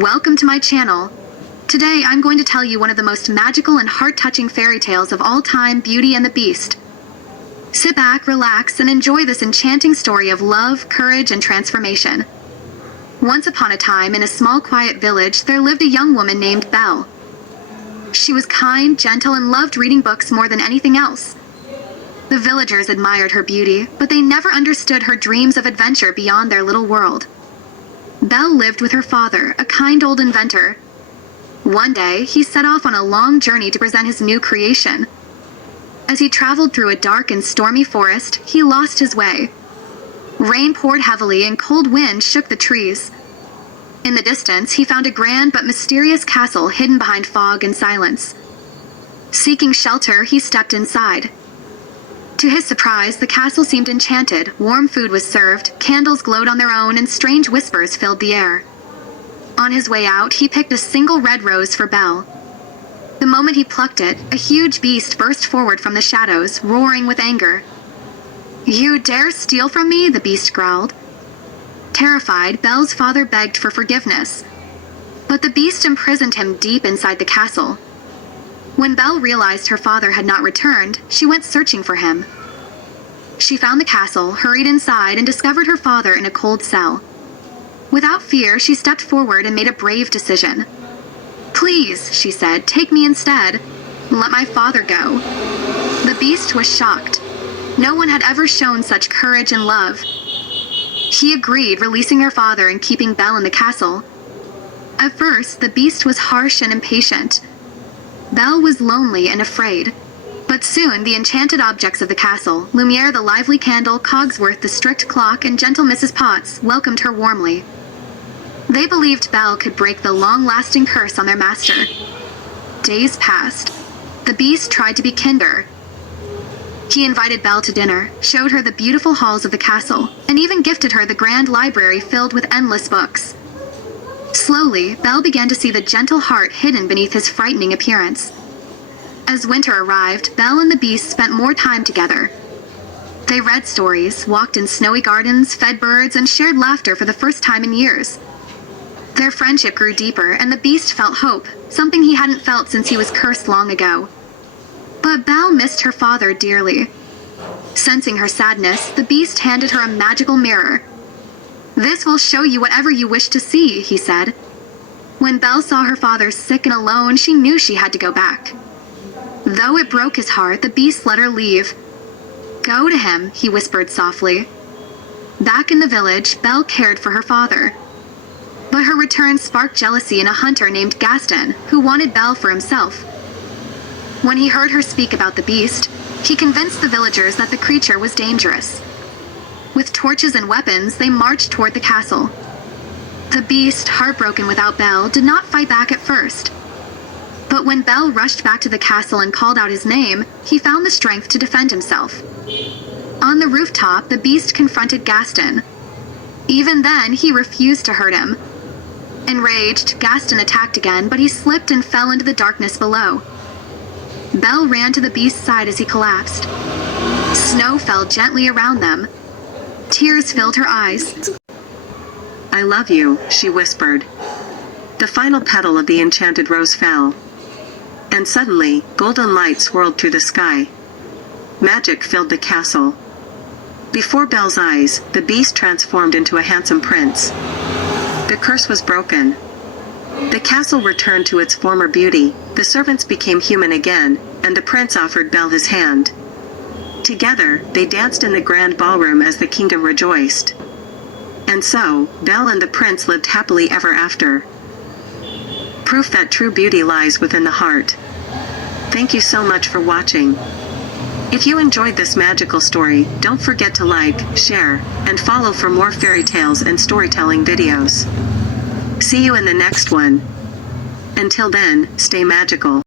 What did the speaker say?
Welcome to my channel. Today I'm going to tell you one of the most magical and heart-touching fairy tales of all time, Beauty and the Beast. Sit back, relax, and enjoy this enchanting story of love, courage, and transformation. Once upon a time, in a small quiet village, there lived a young woman named Belle. She was kind, gentle, and loved reading books more than anything else. The villagers admired her beauty, but they never understood her dreams of adventure beyond their little world. Belle lived with her father, a kind old inventor. One day, he set off on a long journey to present his new creation. As he traveled through a dark and stormy forest, he lost his way. Rain poured heavily and cold winds shook the trees. In the distance, he found a grand but mysterious castle hidden behind fog and silence. Seeking shelter, he stepped inside. To his surprise, the castle seemed enchanted. Warm food was served, candles glowed on their own, and strange whispers filled the air. On his way out, he picked a single red rose for Belle. The moment he plucked it, a huge beast burst forward from the shadows, roaring with anger. "You dare steal from me?" the beast growled. Terrified, Belle's father begged for forgiveness. But the beast imprisoned him deep inside the castle. When Belle realized her father had not returned, she went searching for him. She found the castle, hurried inside, and discovered her father in a cold cell. Without fear, she stepped forward and made a brave decision. "Please," she said, "take me instead. Let my father go." The beast was shocked. No one had ever shown such courage and love. He agreed, releasing her father and keeping Belle in the castle. At first, the beast was harsh and impatient. Belle was lonely and afraid. But soon, the enchanted objects of the castle, Lumiere the lively candle, Cogsworth the strict clock, and gentle Mrs. Potts, welcomed her warmly. They believed Belle could break the long-lasting curse on their master. Days passed. The beast tried to be kinder. He invited Belle to dinner, showed her the beautiful halls of the castle, and even gifted her the grand library filled with endless books. Slowly, Belle began to see the gentle heart hidden beneath his frightening appearance. As winter arrived, Belle and the beast spent more time together. They read stories, walked in snowy gardens, fed birds, and shared laughter for the first time in years. Their friendship grew deeper, and the beast felt hope, something he hadn't felt since he was cursed long ago. But Belle missed her father dearly. Sensing her sadness, the beast handed her a magical mirror. "This will show you whatever you wish to see," he said. When Belle saw her father sick and alone, she knew she had to go back. Though it broke his heart, the beast let her leave. "Go to him," he whispered softly. Back in the village, Belle cared for her father. But her return sparked jealousy in a hunter named Gaston, who wanted Belle for himself. When he heard her speak about the beast, he convinced the villagers that the creature was dangerous. With torches and weapons, they marched toward the castle. The beast, heartbroken without Belle, did not fight back at first. But when Belle rushed back to the castle and called out his name, he found the strength to defend himself. On the rooftop, the beast confronted Gaston. Even then, he refused to hurt him. Enraged, Gaston attacked again, but he slipped and fell into the darkness below. Belle ran to the beast's side as he collapsed. Snow fell gently around them. Tears filled her eyes. "I love you," she whispered. The final petal of the enchanted rose fell. And suddenly, golden light swirled through the sky. Magic filled the castle. Before Belle's eyes, the beast transformed into a handsome prince. The curse was broken. The castle returned to its former beauty, the servants became human again, and the prince offered Belle his hand. Together, they danced in the grand ballroom as the kingdom rejoiced. And so, Belle and the prince lived happily ever after. Proof that true beauty lies within the heart. Thank you so much for watching. If you enjoyed this magical story, don't forget to like, share, and follow for more fairy tales and storytelling videos. See you in the next one. Until then, stay magical.